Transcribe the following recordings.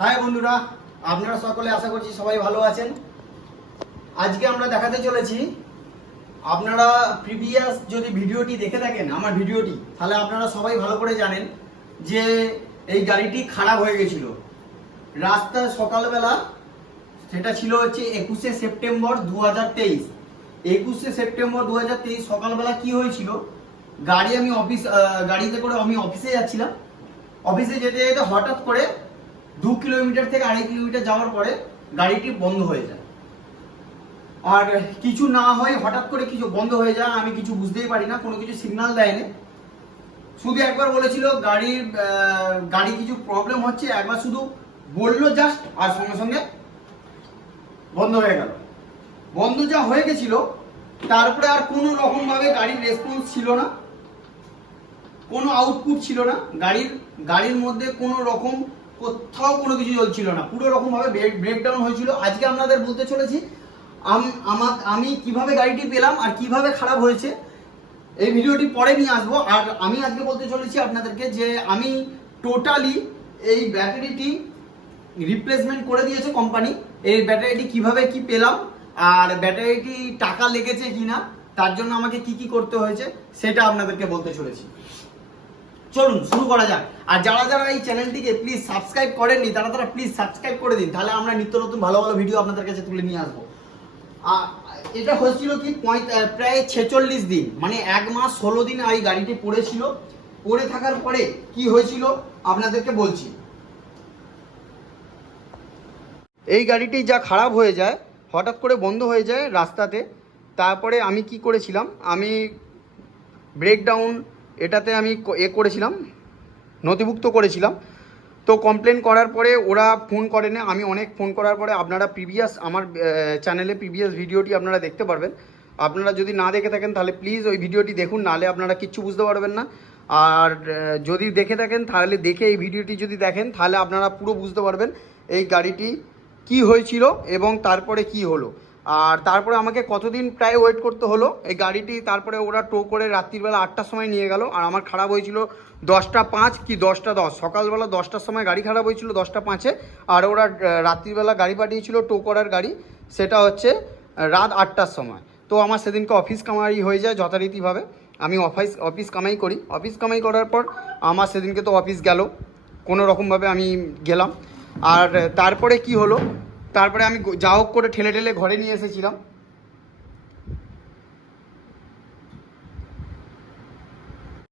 High বন্ধুরা, আপনারা সকলে আশা করছি সবাই ভালো আছেন। আজকে আমরা দেখাতে চলেছি, আপনারা প্রিভিয়াস যদি ভিডিওটি দেখে থাকেন আমার ভিডিওটি, তাহলে আপনারা সবাই ভালো করে জানেন যে এই গাড়িটি খারাপ হয়ে গেছিল রাস্তায় সকালবেলা। সেটা ছিল হচ্ছে 21শে সেপ্টেম্বর 2023। 21শে সেপ্টেম্বর 2023 সকালবেলা কি হয়েছিল, গাড়িতে করে আমি অফিসে যাচ্ছিলাম। অফিসে যেতে যেতে হঠাৎ করে 2 কিলোমিটার থেকে 2.5 কিলোমিটার যাওয়ার পরে গাড়িটি বন্ধ হয়ে যায়। আর কিছু না হয় হঠাৎ করে কিছু বন্ধ হয়ে যায়, আমি কিছু বুঝতেই পারি না, কোনো কিছু সিগন্যাল দেয়নি। শুধু একবার বলেছিল গাড়ি কিছু প্রবলেম হচ্ছে, একবার শুধু বললো জাস্ট, আর সঙ্গে সঙ্গে বন্ধ হয়ে গেল। বন্ধ যা হয়ে গেছিল, তারপরে আর কোনো রকম ভাবে গাড়ির রেসপন্স ছিল না, কোনো আউটপুট ছিল না, গাড়ির মধ্যে কোনো রকম কোথাও কোনো কিছু চলছিল না, পুরো রকম ভাবে ব্রেকডাউন হয়েছিল। আজকে আপনাদের বলতে চলেছি আমি কিভাবে গাড়িটি পেলাম আর কিভাবে খারাপ হয়েছে, এই ভিডিওটি পরে নিয়ে আসবো। আর আমি আজকে বলতে চলেছি আপনাদেরকে যে আমি টোটালি এই ব্যাটারিটি রিপ্লেসমেন্ট করে দিয়েছে কোম্পানি। এই ব্যাটারিটি কিভাবে কি পেলাম আর ব্যাটারিটি টাকা লেগেছে কিনা, তার জন্য আমাকে কি কি করতে হয়েছে সেটা আপনাদেরকে বলতে চলেছি। চলুন শুরু করা যাক। আর যারা যারা এই চ্যানেলটিকে প্লিজ সাবস্ক্রাইব করেননি, তারা প্লিজ সাবস্ক্রাইব করে দিন, তাহলে আমরা নিত্য নতুন ভালো ভালো ভিডিও আপনাদের কাছে তুলে নিয়ে আসবো। এটা হয়েছিল কি প্রায় 46 দিন, মানে 1 মাস 16 দিন এই গাড়িটি পড়েছিল। পড়ে থাকার পরে কি হয়েছিল আপনাদেরকে বলছি। এই গাড়িটি যা খারাপ হয়ে যায়, হঠাৎ করে বন্ধ হয়ে যায় রাস্তাতে। তারপরে আমি কি করেছিলাম, আমি ব্রেকডাউন এটাতে আমি করেছিলাম, নথিভুক্ত করেছিলাম। তো কমপ্লেন করার পরে ওরা ফোন করে না, আমি অনেক ফোন করার পরে আপনারা আমার চ্যানেলে প্রিভিয়াস ভিডিওটি আপনারা দেখতে পারবেন। আপনারা যদি না দেখে থাকেন তাহলে প্লিজ ওই ভিডিওটি দেখুন, নাহলে আপনারা কিচ্ছু বুঝতে পারবেন না। আর যদি দেখে থাকেন তাহলে দেখে এই ভিডিওটি যদি দেখেন তাহলে আপনারা পুরো বুঝতে পারবেন এই গাড়িটি কি হয়েছিল এবং তারপরে কি হলো। আর তারপরে আমাকে কতদিন প্রায় ওয়েট করতে হলো এই গাড়িটি। তারপরে ওরা টো করে রাত্রিবেলা 8টার সময় নিয়ে গেল। আর আমার খারাপ হয়েছিল 10টা 5 কি 10টা 10, সকালবেলা 10টার সময় গাড়ি খারাপ হয়েছিল 10টা 5-এ। আর ওরা রাত্রিবেলা গাড়ি পাঠিয়েছিল টো করার গাড়ি, সেটা হচ্ছে রাত 8টার সময়। তো আমার সেদিনকে অফিস কামাই হয়ে যায় যথারীতিভাবে। আমি অফিস কামাই করি। অফিস কামাই করার পর আমার সেদিনকে তো অফিস গেল, কোনো রকমভাবে আমি গেলাম। আর তারপরে কি হলো, তারপরে আমি যা হোক করে ঠেলে ঠেলে ঘরে নিয়ে এসেছিলাম।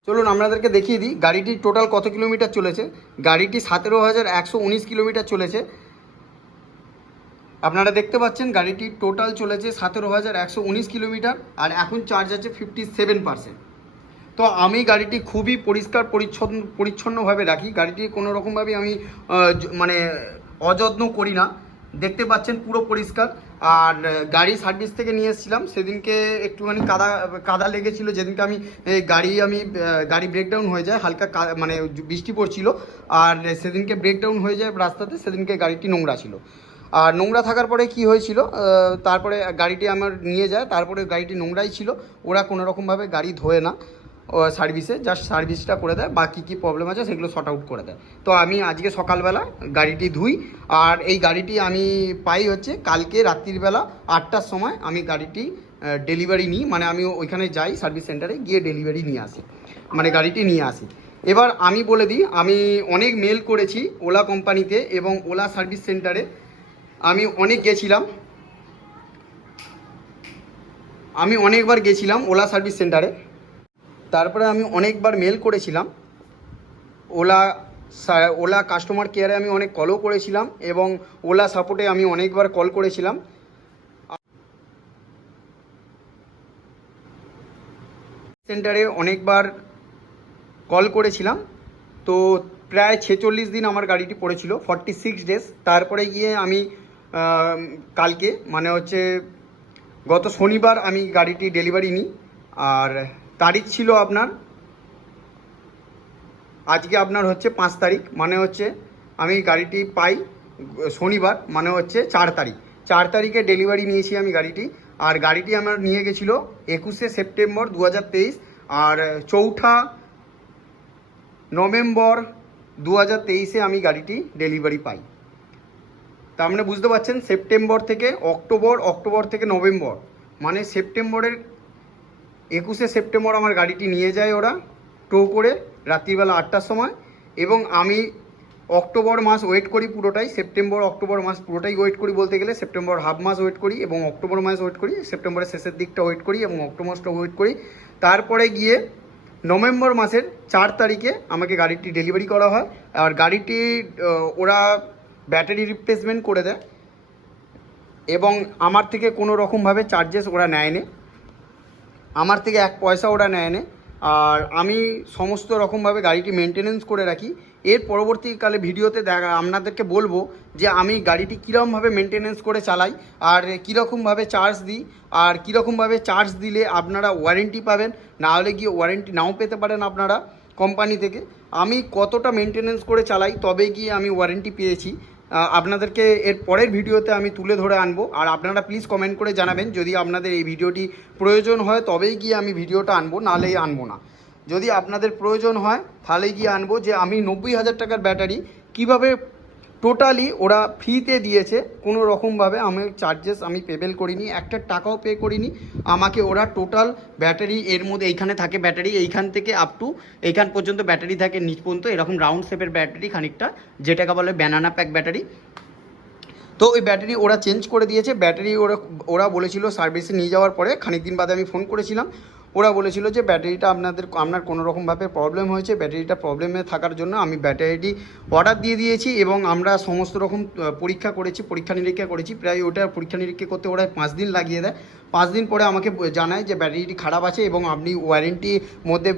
চলুন আপনাদেরকে দেখিয়ে দিই গাড়িটি টোটাল কত কিলোমিটার চলেছে। গাড়িটি 17,119 কিলোমিটার চলেছে। আপনারা দেখতে পাচ্ছেন গাড়িটি টোটাল চলেছে 17,119 কিলোমিটার। আর এখন চার্জ আছে 57%। তো আমি গাড়িটি খুবই পরিষ্কার পরিচ্ছন্নভাবে রাখি। গাড়িটি কোনো রকমভাবে আমি মানে অযত্ন করি না। দেখতে পাচ্ছেন পুরো পরিষ্কার। আর গাড়ি সার্ভিস থেকে নিয়ে এসেছিলাম, সেদিনকে একটুখানি কাদা লেগেছিলো। যেদিনকে গাড়ি ব্রেকডাউন হয়ে যায়, হালকা মানে বৃষ্টি পড়ছিল, আর সেদিনকে ব্রেকডাউন হয়ে যায় রাস্তাতে, সেদিনকে গাড়িটি নোংরা ছিল। আর নোংরা থাকার পরে কি হয়েছিল, তারপরে গাড়িটি আমার নিয়ে যায়, তারপরে গাড়িটি নোংরাই ছিল। ওরা কোনো রকমভাবে গাড়ি ধোয় না সার্ভিসে, জাস্ট সার্ভিসটা করে দেয়, বা কী কী প্রবলেম আছে সেগুলো শর্ট আউট করে দেয়। তো আমি আজকে সকালবেলা গাড়িটি ধুই। আর এই গাড়িটি আমি পাই হচ্ছে কালকে রাত্রিবেলা 8টার সময় আমি গাড়িটি ডেলিভারি নিই, মানে আমি ওইখানে যাই সার্ভিস সেন্টারে, গিয়ে ডেলিভারি নিয়ে আসি, মানে গাড়িটি নিয়ে আসি। এবার আমি বলে দিই, আমি অনেক মেল করেছি ওলা কোম্পানিতে এবং ওলা সার্ভিস সেন্টারে। আমি অনেকবার গেছিলাম ওলা সার্ভিস সেন্টারে। তারপরে আমি অনেকবার মেল করেছিলাম ওলা কাস্টমার কেয়ারে, আমি অনেক কলও করেছিলাম এবং ওলা সাপোর্টে আমি অনেকবার কল করেছিলাম। সেন্টারে অনেকবার কল করেছিলাম। তো প্রায় 46 দিন আমার গাড়িটি পড়েছিল, 46 ডেজ। তারপরে গিয়ে আমি কালকে, মানে হচ্ছে গত শনিবার, আমি গাড়িটি ডেলিভারি নিই। আর তারিখ ছিল আজকে আপনার হচ্ছে 5 তারিখ, মানে হচ্ছে আমি গাড়িটি পাই শনিবার, মানে হচ্ছে 4 তারিখ। 4 তারিখে ডেলিভারি নিয়েছি আমি গাড়িটি। আর গাড়িটি আমার নিয়ে গেছিলো 21শে সেপ্টেম্বর 2023। আর 4 নভেম্বর 2023-এ আমি গাড়িটি ডেলিভারি পাই। তার মানে বুঝতে পারছেন সেপ্টেম্বর থেকে অক্টোবর, অক্টোবর থেকে নভেম্বর, মানে সেপ্টেম্বরের 21শে সেপ্টেম্বর আমার গাড়িটি নিয়ে যায় ওরা টো করে রাত্রিবেলা 8টার সময়, এবং আমি অক্টোবর মাস ওয়েট করি পুরোটাই, সেপ্টেম্বর অক্টোবর মাস পুরোটাই ওয়েট করি বলতে গেলে, সেপ্টেম্বর হাফ মাস ওয়েট করি এবং অক্টোবর মাস ওয়েট করি, সেপ্টেম্বরের শেষের দিকটা ওয়েট করি এবং অক্টোবরটা ওয়েট করি। তারপরে গিয়ে নভেম্বর মাসের 4 তারিখে আমাকে গাড়িটি ডেলিভারি করা হয়। আর গাড়িটি ওরা ব্যাটারি রিপ্লেসমেন্ট করে দেয় এবং আমার থেকে কোনো রকমভাবে চার্জেস ওরা নেয়নি, আমার থেকে 1 পয়সা ওরা নেয়নি। আর আমি সমস্ত রকমভাবে গাড়িটি মেনটেনেন্স করে রাখি। এর পরবর্তীকালে ভিডিওতে আপনাদেরকে বলবো যে আমি গাড়িটি কীরকমভাবে মেনটেনেন্স করে চালাই আর কীরকমভাবে চার্জ দিই, আর কীরকমভাবে চার্জ দিলে আপনারা ওয়ারেন্টি পাবেন, না হলে গিয়ে ওয়ারেন্টি নাও পেতে পারেন আপনারা কোম্পানি থেকে। আমি কতটা মেনটেনেন্স করে চালাই তবে গিয়ে আমি ওয়ারেন্টি পেয়েছি, আপনাদেরকে এর পরের ভিডিওতে আমি তুলে ধরে আনবো। আর আপনারা প্লিজ কমেন্ট করে জানাবেন যদি আপনাদের এই ভিডিওটি প্রয়োজন হয় তবেই গিয়ে আমি ভিডিওটা আনবো, নাহলেই আনবো না। যদি আপনাদের প্রয়োজন হয় তাহলেই গিয়ে আনবো যে আমি 90,000 টাকার ব্যাটারি কিভাবে টোটালি ওরা ফ্রিতে দিয়েছে, কোনো রকমভাবে আমি চার্জেস আমি পেমেল করিনি, একটা টাকাও পে করিনি। আমাকে ওরা টোটাল ব্যাটারি এর মধ্যে এইখানে থাকে ব্যাটারি, এইখান থেকে আপ টু এইখান পর্যন্ত ব্যাটারি থাকে, নিচ পর্যন্ত এরকম রাউন্ড শেপের ব্যাটারি খানিকটা, যেটাকে বলে ব্যানানা প্যাক ব্যাটারি। তো ওই ব্যাটারি ওরা চেঞ্জ করে দিয়েছে। ব্যাটারি ওরা বলেছিল সার্ভিসে নিয়ে যাওয়ার পরে খানিক দিন বাদে আমি ফোন করেছিলাম, ওরা বলেছিল যে ব্যাটারিটা আপনার কোনো রকমভাবে প্রবলেম হয়েছে, ব্যাটারিটা প্রবলেমে থাকার জন্য আমি ব্যাটারিটি অর্ডার দিয়ে দিয়েছি এবং আমরা সমস্ত রকম পরীক্ষা করেছি, পরীক্ষা নিরীক্ষা করেছি। প্রায় ওটা পরীক্ষা নিরীক্ষা করতে ওরা 5 দিন লাগিয়ে দেয়। 5 দিন পরে আমাকে জানায় যে ব্যাটারিটি খারাপ আছে এবং আপনি ওয়ারেন্টির মধ্যে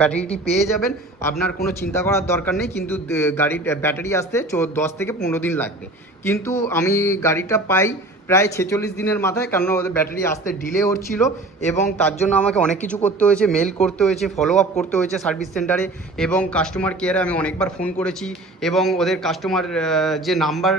ব্যাটারিটি পেয়ে যাবেন, আপনার কোনো চিন্তা করার দরকার নেই, কিন্তু গাড়ির ব্যাটারি আসতে 10 থেকে 15 দিন লাগবে। কিন্তু আমি গাড়িটা পাই প্রায় 46 দিনের মাথায়, কারণ ওদের ব্যাটারি আসতে ডিলে হচ্ছিলো এবং তার জন্য আমাকে অনেক কিছু করতে হয়েছে, মেল করতে হয়েছে, ফলো আপ করতে হয়েছে সার্ভিস সেন্টারে এবং কাস্টমার কেয়ারে আমি অনেকবার ফোন করেছি এবং ওদের কাস্টমার যে নাম্বার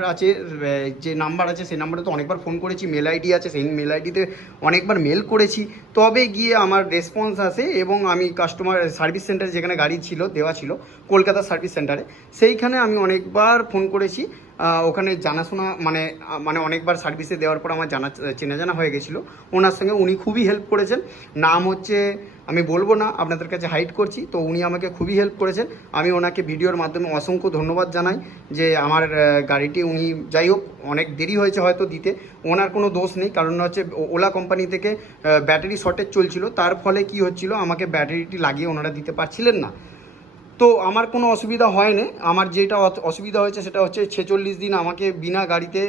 আছে সেই নাম্বারে তো অনেকবার ফোন করেছি, মেল আইডি আছে সেই মেল আইডিতে অনেকবার মেল করেছি, তবে গিয়ে আমার রেসপন্স আসে এবং আমি কাস্টমার সার্ভিস সেন্টারে যেখানে গাড়ি ছিল দেওয়া ছিল কলকাতা সার্ভিস সেন্টারে, সেইখানে আমি অনেকবার ফোন করেছি। ওখানে জানাশোনা মানে অনেকবার সার্ভিসে দেওয়ার পর আমার চেনা জানা হয়ে গেছিলো ওনার সঙ্গে, উনি খুবই হেল্প করেছেন। নাম হচ্ছে আমি বলবো না, আপনাদের কাছে হাইড করছি, তো উনি আমাকে খুবই হেল্প করেছেন। আমি ওনাকে ভিডিওর মাধ্যমে অসংখ্য ধন্যবাদ জানাই যে আমার গাড়িটি উনি, যাই হোক অনেক দেরি হয়েছে হয়তো দিতে, ওনার কোনো দোষ নেই, কারণ হচ্ছে ওলা কোম্পানি থেকে ব্যাটারি শর্টেজ চলছিল, তার ফলে কি হচ্ছিল আমাকে ব্যাটারিটি লাগিয়ে ওনারা দিতে পারছিলেন না। তো আমার কোনো অসুবিধা হয়নি, আমার যেটা অসুবিধা হয়েছে সেটা হচ্ছে 46 দিন আমাকে বিনা গাড়িতে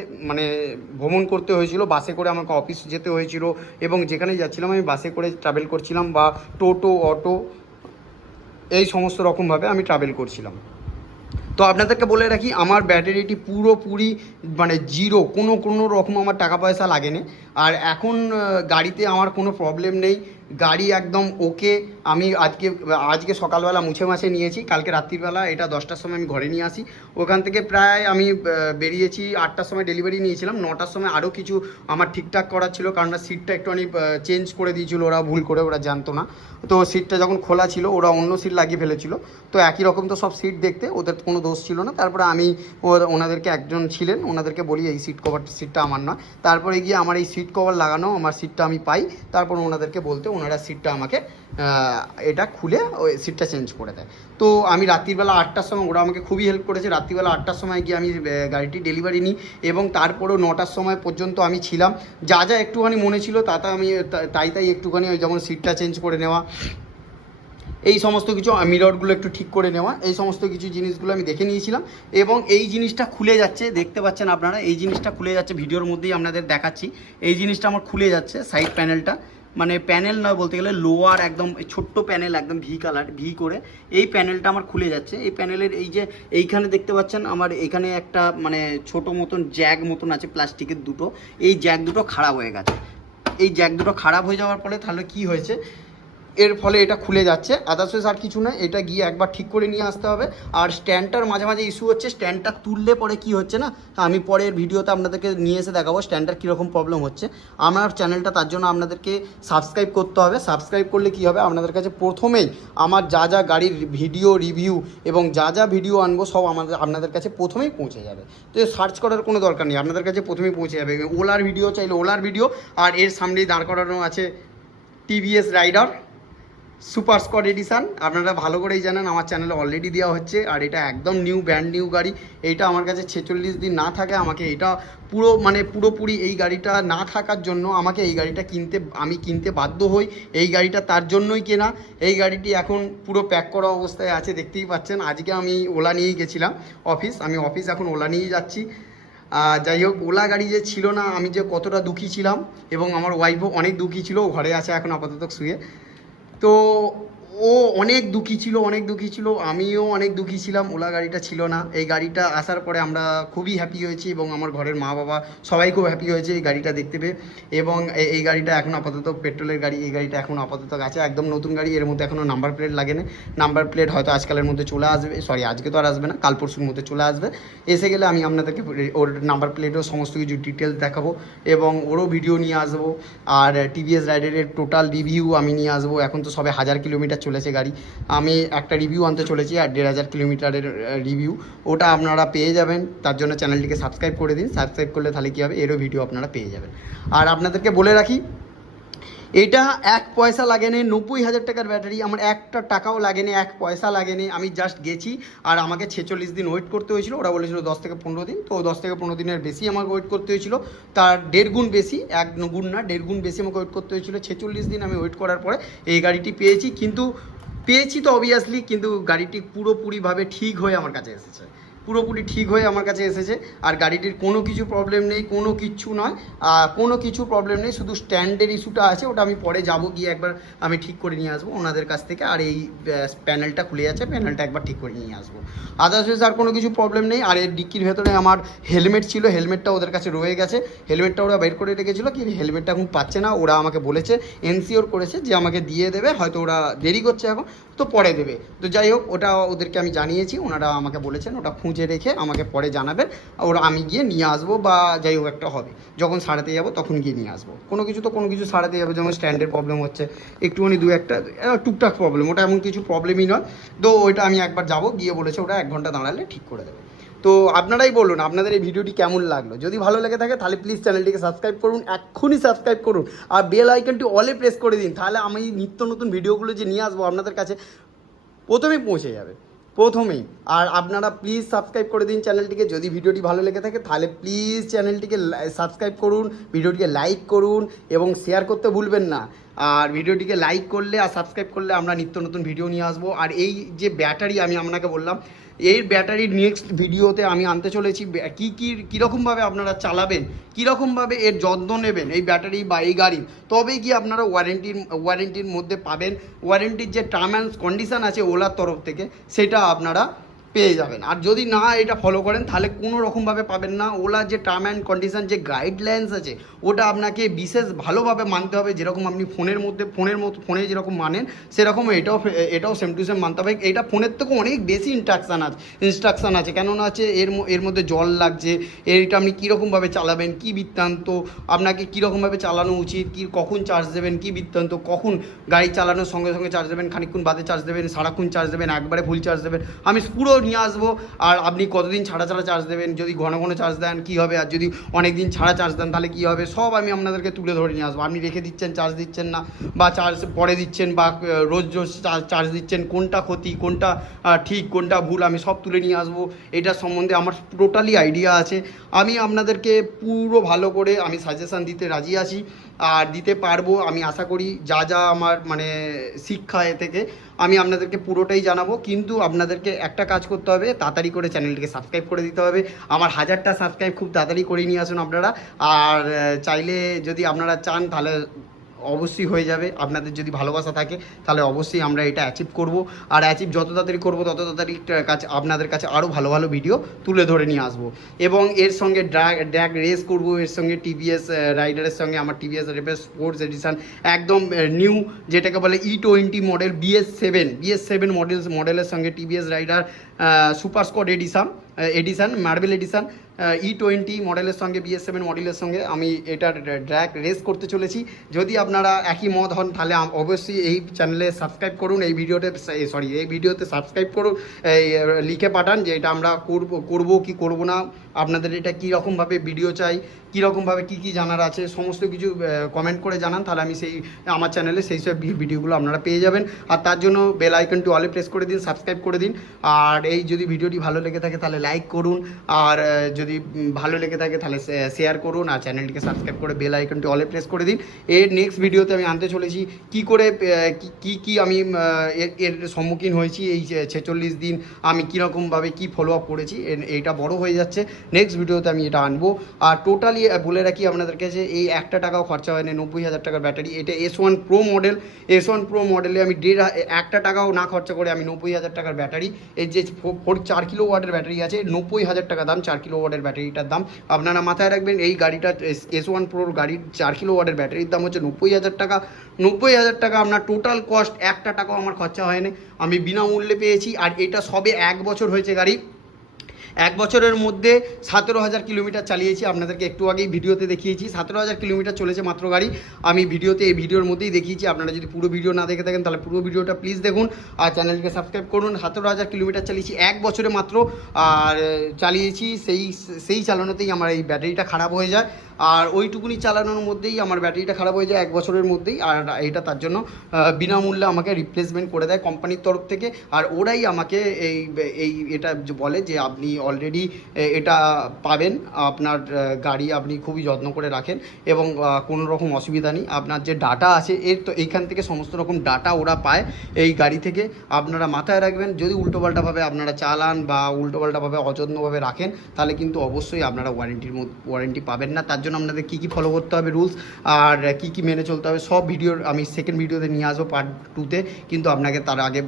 ভ্রমণ করতে হয়েছিল, বাসে করে আমাকে অফিস যেতে হয়েছিল এবং যেখানেই যাচ্ছিলাম আমি বাসে করে ট্রাভেল করছিলাম বা টোটো অটো এই সমস্ত রকমভাবে আমি ট্রাভেল করছিলাম। তো আপনাদেরকে বলে রাখি আমার ব্যাটারিটি পুরোপুরি জিরো, কোনো রকম আমার টাকা পয়সা লাগেনি। আর এখন গাড়িতে আমার কোনো প্রবলেম নেই, গাড়ি একদম ওকে। আমি আজকে সকালবেলা মুছে মাছে নিয়েছি, কালকে রাত্রিবেলা এটা 10টার সময় আমি ঘরে নিয়ে আসি, ওখান থেকে প্রায় আমি বেরিয়েছি 8টার সময় ডেলিভারি নিয়েছিলাম, 9টার সময় আরও কিছু আমার ঠিকঠাক করার ছিল, কারণ সিটটা একটুখানি চেঞ্জ করে দিয়েছিল ওরা ভুল করে, ওরা জানতো না। তো সিটটা যখন খোলা ছিল ওরা অন্য সিট লাগিয়ে ফেলেছিল, তো একই রকম তো সব সিট দেখতে, ওদের কোনো দোষ ছিল না। তারপরে আমি ওনাদেরকে একজন ছিলেন, ওনাদেরকে বলি এই সিটটা আমার নয়, তারপরে গিয়ে আমার এই সিট কভার লাগানো আমার সিটটা আমি পাই, তারপর ওনাদেরকে বলতে ওনারা সিটটা আমাকে এটা খুলে ওই সিটটা চেঞ্জ করে দেয়। তো আমি রাত্রিবেলা 8টার সময়, ওরা আমাকে খুবই হেল্প করেছে, রাত্রিবেলা 8টার সময় গিয়ে আমি গাড়িটি ডেলিভারি নিই এবং তারপরেও 9টার সময় পর্যন্ত আমি ছিলাম। যা একটুখানি মনে ছিল আমি তাই একটুখানি ওই যেমন সিটটা চেঞ্জ করে নেওয়া, এই সমস্ত কিছু, মিররগুলো একটু ঠিক করে নেওয়া, এই সমস্ত কিছু জিনিসগুলো আমি দেখে নিয়েছিলাম। এবং এই জিনিসটা খুলে যাচ্ছে, দেখতে পাচ্ছেন আপনারা, এই জিনিসটা খুলে যাচ্ছে, ভিডিওর মধ্যেই আপনাদের দেখাচ্ছি। এই জিনিসটা আমার খুলে যাচ্ছে, সাইড প্যানেলটা, প্যানেল নয় বলতে গেলে লোয়ার একদম ছোট্ট প্যানেল, একদম ভি করে এই প্যানেলটা আমার খুলে যাচ্ছে। এই প্যানেলের এইখানে দেখতে পাচ্ছেন আমার এখানে একটা ছোট মতন জ্যাক মতন আছে প্লাস্টিকের দুটো, এই জ্যাক দুটো খারাপ হয়ে গেছে। এই জ্যাক দুটো খারাপ হয়ে যাওয়ার ফলে তাহলে কি হয়েছে, এর ফলে এটা খুলে যাচ্ছে, আদার্সওয়াইজ আর কিছু নয়। এটা গিয়ে একবার ঠিক করে নিয়ে আসতে হবে। আর স্ট্যান্ডটার মাঝে মাঝে ইস্যু হচ্ছে, স্ট্যান্ডটা তুললে পরে কি হচ্ছে না, আমি পরের ভিডিওতে আপনাদেরকে নিয়ে এসে দেখাবো স্ট্যান্ডটার কীরকম প্রবলেম হচ্ছে। আমার চ্যানেলটা তার জন্য আপনাদেরকে সাবস্ক্রাইব করতে হবে। সাবস্ক্রাইব করলে কি হবে, আপনাদের কাছে প্রথমেই আমার যা যা গাড়ির ভিডিও রিভিউ এবং যা যা ভিডিও আনবো সব আপনাদের কাছে প্রথমেই পৌঁছে যাবে। তো সার্চ করার কোনো দরকার নেই, আপনাদের কাছে প্রথমেই পৌঁছে যাবে। ওলার ভিডিও চাইলে ওলার ভিডিও, আর এর সামনেই দাঁড় করানো আছে TVS Raider super squad edition. আপনারা ভালো করেই জানেন আমার চ্যানেলে অলরেডি দেওয়া হচ্ছে। আর এটা একদম নিউ ব্র্যান্ড নিউ গাড়ি। এইটা আমার কাছে 46 দিন না থাকে, আমাকে এটা পুরোপুরি এই গাড়িটা না থাকার জন্য আমাকে এই গাড়িটা কিনতে বাধ্য হই। এই গাড়িটা তার জন্যই কেনা। এই গাড়িটি এখন পুরো প্যাক করা অবস্থায় আছে, দেখতেই পাচ্ছেন। আজকে আমি ওলা নিয়েই গেছিলাম আমি অফিস এখন ওলা নিয়েই যাচ্ছি। যাই হোক, ওলা গাড়ি যে ছিল না, আমি যে কতটা দুঃখী ছিলাম, এবং আমার ওয়াইফও অনেক দুঃখী ছিল, ঘরে আছে এখন আপাতত শুয়ে। তো ও অনেক দুঃখী ছিল, আমিও অনেক দুঃখী ছিলাম ওলা গাড়িটা ছিল না। এই গাড়িটা আসার পরে আমরা খুবই হ্যাপি হয়েছি, এবং আমার ঘরের মা বাবা সবাই খুব হ্যাপি হয়েছে এই গাড়িটা দেখতে পেয়ে। এবং এই গাড়িটা এখন আপাতত পেট্রোলের গাড়ি, এই গাড়িটা এখন আপাতত আছে, একদম নতুন গাড়ি। এর মধ্যে এখনও নাম্বার প্লেট লাগেনি। নাম্বার প্লেট হয়তো আজকালের মধ্যে চলে আসবে, আজকে তো আর আসবে না, কাল পরশুর মধ্যে চলে আসবে। এসে গেলে আমি আপনাদেরকে ওর নাম্বার প্লেটও সমস্ত কিছু ডিটেলস দেখাবো, এবং ওরও ভিডিও নিয়ে আসবো। আর টিভিএস রাইডারের টোটাল রিভিউ আমি নিয়ে আসবো। এখন তো সবে 1000 কিলোমিটার চলেছে গাড়ি, আমি একটা রিভিউ আনতে চলেছি, আর 1500 কিলোমিটারের রিভিউ, ওটা আপনারা পেয়ে যাবেন। তার জন্য চ্যানেলটিকে সাবস্ক্রাইব করে দিন। সাবস্ক্রাইব করলে তাহলে কী হবে, এরও ভিডিও আপনারা পেয়ে যাবেন। আর আপনাদেরকে বলে রাখি, এটা 1 পয়সা লাগেনি, 90,000 টাকার ব্যাটারি, আমার একটা টাকাও লাগেনি, 1 পয়সা লাগেনি। আমি জাস্ট গেছি, আর আমাকে 46 দিন ওয়েট করতে হয়েছিল। ওরা বলেছিল 10 থেকে 15 দিন, তো 10 থেকে 15 দিনের বেশি আমাকে ওয়েট করতে হয়েছিল। তার 1.5 গুণ বেশি, 1 গুণ না 1.5 গুণ বেশি আমাকে ওয়েট করতে হয়েছিল। 46 দিন আমি ওয়েট করার পরে এই গাড়িটি পেয়েছি তো অবভিয়াসলি, কিন্তু গাড়িটি পুরোপুরিভাবে ঠিক হয়ে আমার কাছে এসেছে, আর গাড়িটির কোনো কিছু প্রবলেম নেই, কোনো কিছু প্রবলেম নেই, শুধু স্ট্যান্ডের ইস্যুটা আছে, ওটা আমি পরে যাবো, গিয়ে একবার আমি ঠিক করে নিয়ে আসবো ওনাদের কাছ থেকে। আর এই প্যানেলটা খুলে যাচ্ছে, প্যানেলটা একবার ঠিক করে নিয়ে আসবো, আদার্সওয়াইজ আর কোনো কিছু প্রবলেম নেই। আর এর ডিক্কির ভেতরে আমার হেলমেট ছিল, হেলমেটটা ওদের কাছে রয়ে গেছে, হেলমেটটা ওরা বের করে রেখেছিলো, কি হেলমেটটা এখন পাচ্ছে না। ওরা আমাকে বলেছে, এনসিওর করেছে যে আমাকে দিয়ে দেবে, হয়তো ওরা দেরি করছে এখন, তো পরে দেবে। তো যাই হোক, ওটা ওদেরকে আমি জানিয়েছি, ওনারা আমাকে বলেছেন ওটা খুঁজে রেখে আমাকে পরে জানাবেন, ওরা আমি গিয়ে নিয়ে আসবো, বা যাই হোক একটা হবে, যখন সারাতে যাবো তখন গিয়ে নিয়ে আসবো। কোনো কিছু সারাতে যাবো, যেমন স্ট্যান্ডের প্রবলেম হচ্ছে একটুখানি, একটা টুকটাক প্রবলেম, ওটা এমন কিছু প্রবলেমই নয়। তো ওইটা আমি একবার যাবো, গিয়ে বলেছে ওটা 1 ঘন্টা দাঁড়ালে ঠিক করে দেবে। তো আপনারাই বলুন আপনাদের এই ভিডিওটি কেমন লাগলো। যদি ভালো লেগে থাকে তাহলে প্লিজ চ্যানেলটিকে সাবস্ক্রাইব করুন, এক্ষুনি সাবস্ক্রাইব করুন, আর বেল আইকনটি অলে প্রেস করে দিন। তাহলে আমি নিত্য নতুন ভিডিওগুলো যে নিয়ে আসবো আপনাদের কাছে প্রথমেই পৌঁছে যাবে। আর আপনারা প্লিজ সাবস্ক্রাইব করে দিন চ্যানেলটিকে। যদি ভিডিওটি ভালো লেগে থাকে তাহলে প্লিজ চ্যানেলটিকে সাবস্ক্রাইব করুন, ভিডিওটিকে লাইক করুন, এবং শেয়ার করতে ভুলবেন না। আর ভিডিওটিকে লাইক করলে আর সাবস্ক্রাইব করলে আমরা নিত্য নতুন ভিডিও নিয়ে আসবো। আর এই যে ব্যাটারি আমি আপনাকে বললাম, এই ব্যাটারির নেক্সট ভিডিওতে আমি আনতে চলেছি কীরকমভাবে আপনারা চালাবেন, কীরকমভাবে এর যত্ন নেবেন এই ব্যাটারি বা এই গাড়ি, তবেই কি আপনারা ওয়ারেন্টির মধ্যে পাবেন। ওয়ারেন্টির যে টার্ম অ্যান্ড কন্ডিশান আছে ওলার তরফ থেকে, সেটা আপনারা পেয়ে যাবেন। আর যদি না এটা ফলো করেন তাহলে কোনো রকমভাবে পাবেন না। ওলার যে টার্ম অ্যান্ড কন্ডিশান, যে গাইডলাইন্স আছে, ওটা আপনাকে বিশেষ ভালোভাবে মানতে হবে। যেরকম আপনি ফোনে যেরকম মানেন, সেরকম এটাও সেম টু সেম মানতে হবে। এটা ফোনের থেকেও অনেক বেশি ইনস্ট্রাকশান আছে, কেননা আছে এর মধ্যে জল লাগছে, এইটা আপনি কীরকমভাবে চালাবেন, কী বৃত্তান্ত, আপনাকে কীরকমভাবে চালানো উচিত, কখন চার্জ দেবেন, কী বৃত্তান্ত, কখন গাড়ি চালানোর সঙ্গে সঙ্গে চার্জ দেবেন, খানিকক্ষণ বাদে চার্জ দেবেন, সারাক্ষণ চার্জ দেবেন, একবারে ফুল চার্জ দেবেন, আমি পুরো নিয়ে আসবো। আর আপনি কতদিন ছাড়া চার্জ দেবেন, যদি ঘন ঘন চার্জ দেন কী হবে, আর যদি অনেক দিন ছাড়া চার্জ দেন তাহলে কী হবে, সব আমি আপনাদেরকে তুলে ধরে নিয়ে আসবো। আপনি রেখে দিচ্ছেন, চার্জ দিচ্ছেন না, বা চার্জ পরে দিচ্ছেন, বা রোজ চার্জ দিচ্ছেন, কোনটা ক্ষতি, কোনটা ঠিক, কোনটা ভুল, আমি সব তুলে নিয়ে আসবো। এটার সম্বন্ধে আমার টোটালি আইডিয়া আছে। আমি আপনাদেরকে পুরো ভালো করে আমি সাজেশান দিতে রাজি আছি, আর দিতে পারবো। আমি আশা করি যা আমার শিক্ষা এ থেকে আমি আপনাদেরকে পুরোটাই জানাবো। কিন্তু আপনাদেরকে একটা কাজ করতে হবে, তাড়াতাড়ি করে চ্যানেলটিকে সাবস্ক্রাইব করে দিতে হবে। আমার 1000টা সাবস্ক্রাইব খুব তাড়াতাড়ি করে নিয়ে আসুন আপনারা। আর চাইলে যদি আপনারা চান তাহলে অবশ্যই হয়ে যাবে। আপনাদের যদি ভালোবাসা থাকে তাহলে অবশ্যই আমরা এটা অ্যাচিভ করব, আর অ্যাচিভ যত তাড়াতাড়ি করবো তত তাড়াতাড়ি কাছে আপনাদের কাছে আরও ভালো ভালো ভিডিও তুলে ধরে নিয়ে আসবো। এবং এর সঙ্গে ড্র্যাগ রেস করব, এর সঙ্গে টিভিএস রাইডারের সঙ্গে আমার টিভিএস রেপের স্পোর্টস এডিশন একদম নিউ, যেটাকে বলে E20 মডেল BS7 মডেলের সঙ্গে TVS Raider super squad edition marble edition E20 মডেলের সঙ্গে BS7 মডেলের সঙ্গে আমি এটার ড্র্যাগ রেস করতে চলেছি। যদি আপনারা একই মত হন তাহলে অবশ্যই এই চ্যানেলে সাবস্ক্রাইব করুন, এই ভিডিওতে সাবস্ক্রাইব করুন, লিখে পাঠান যে এটা আমরা করব কি করব না, আপনাদের এটা কীরকমভাবে ভিডিও চাই, কীরকমভাবে কী জানার আছে, সমস্ত কিছু কমেন্ট করে জানান, তাহলে আমি আমার চ্যানেলে সেই সব ভিডিওগুলো আপনারা পেয়ে যাবেন। আর তার জন্য বেল আইকনটি অলে প্রেস করে দিন, সাবস্ক্রাইব করে দিন। আর এই যদি ভিডিওটি ভালো লেগে থাকে তাহলে লাইক করুন, আর যদি ভালো লেগে থাকে তাহলে শেয়ার করুন, আর চ্যানেলটিকে সাবস্ক্রাইব করে বেল আইকনটি অলে প্রেস করে দিন। এর নেক্সট ভিডিওতে আমি আনতে চলেছি কী করে কি আমি এর সম্মুখীন হয়েছি, এই 46 দিন আমি কীরকমভাবে কী ফলো আপ করেছি, এইটা বড় হয়ে যাচ্ছে। নেক্সট ভিডিওতে আমি এটা আনবো। আর টোটালি বলে রাখি আপনাদের কাছে, এই 1 টাকাও খরচা হয়নি, 90,000 টাকার ব্যাটারি। এটা S1 Pro মডেলে আমি 1 টাকাও না খরচা করে আমি 90,000 টাকার ব্যাটারি, এই যে 4 কিলো ওয়াটের ব্যাটারি আছে, 90,000 টাকা দাম 4 কিলো ওয়াটের ব্যাটারিটার দাম। আপনারা মাথায় রাখবেন, এই গাড়িটা S1 Proর গাড়ির 4 কিলো ওয়াটের ব্যাটারির দাম হচ্ছে 90,000 টাকা। 90,000 টাকা আপনার টোটাল কস্ট, 1 টাকাও আমার খরচা হয়নি, আমি বিনামূল্যে পেয়েছি। আর এটা সবে 1 বছর হয়েছে গাড়ি, 1 বছরের মধ্যে 17,000 কিলোমিটার চালিয়েছি। আপনাদেরকে একটু আগেই ভিডিওতে দেখিয়েছি 17,000 কিলোমিটার চলেছে মাত্র গাড়ি। আমি এই ভিডিওর মধ্যেই দেখিয়েছি। আপনারা যদি পুরো ভিডিও না দেখে থাকেন তাহলে পুরো ভিডিওটা প্লিজ দেখুন, আর চ্যানেলকে সাবস্ক্রাইব করুন। 17,000 কিলোমিটার চালিয়েছি 1 বছরে মাত্র, আর চালিয়েছি সেই চালানোতেই আমার এই ব্যাটারিটা খারাপ হয়ে যায়, আর ওইটুকুনি চালানোর মধ্যেই আমার ব্যাটারিটা খারাপ হয়ে যায় 1 বছরের মধ্যেই। আর এটা তার জন্য বিনামূল্যে আমাকে রিপ্লেসমেন্ট করে দেয় কোম্পানির তরফ থেকে। আর ওরাই আমাকে এটা বলে যে আপনি অলরেডি এটা পাবেন, আপনার গাড়ি আপনি খুবই যত্ন করে রাখেন এবং কোনো রকম অসুবিধা নেই। আপনার যে ডাটা আছে তো এইখান থেকে সমস্ত রকম ডাটা ওরা পায় এই গাড়ি থেকে। আপনারা মাথায় রাখবেন, যদি উল্টোপাল্টাভাবে আপনারা চালান বা উল্টোপাল্টাভাবে অযত্নভাবে রাখেন তাহলে কিন্তু অবশ্যই আপনারা ওয়ারেন্টি পাবেন না। তার জন্য আপনাদের কী কী ফলো করতে হবে রুলস, আর কী মেনে চলতে হবে, সব ভিডিওর আমি সেকেন্ড ভিডিওতে নিয়ে আসবো পার্ট 2তে। কিন্তু আপনাকে তার আগে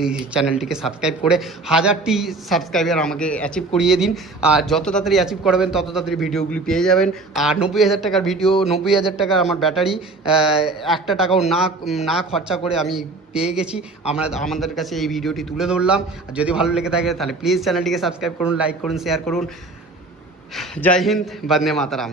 এই চ্যানেলটিকে সাবস্ক্রাইব করে 1000টি সাবস্ক্রাইবার আমাকে অ্যাচিভ করিয়ে দিন। আর যত তাড়াতাড়ি অ্যাচিভ করাবেন তত তাড়াতাড়ি ভিডিওগুলি পেয়ে যাবেন। আর 90,000 টাকার ভিডিও, 90,000 টাকার আমার ব্যাটারি 1 টাকাও না খরচা করে আমি পেয়ে গেছি। আমাদের কাছে এই ভিডিওটি তুলে ধরলাম। যদি ভালো লেগে থাকে তাহলে প্লিজ চ্যানেলটিকে সাবস্ক্রাইব করুন, লাইক করুন, শেয়ার করুন। জয় হিন্দ, বন্দে মাতারাম।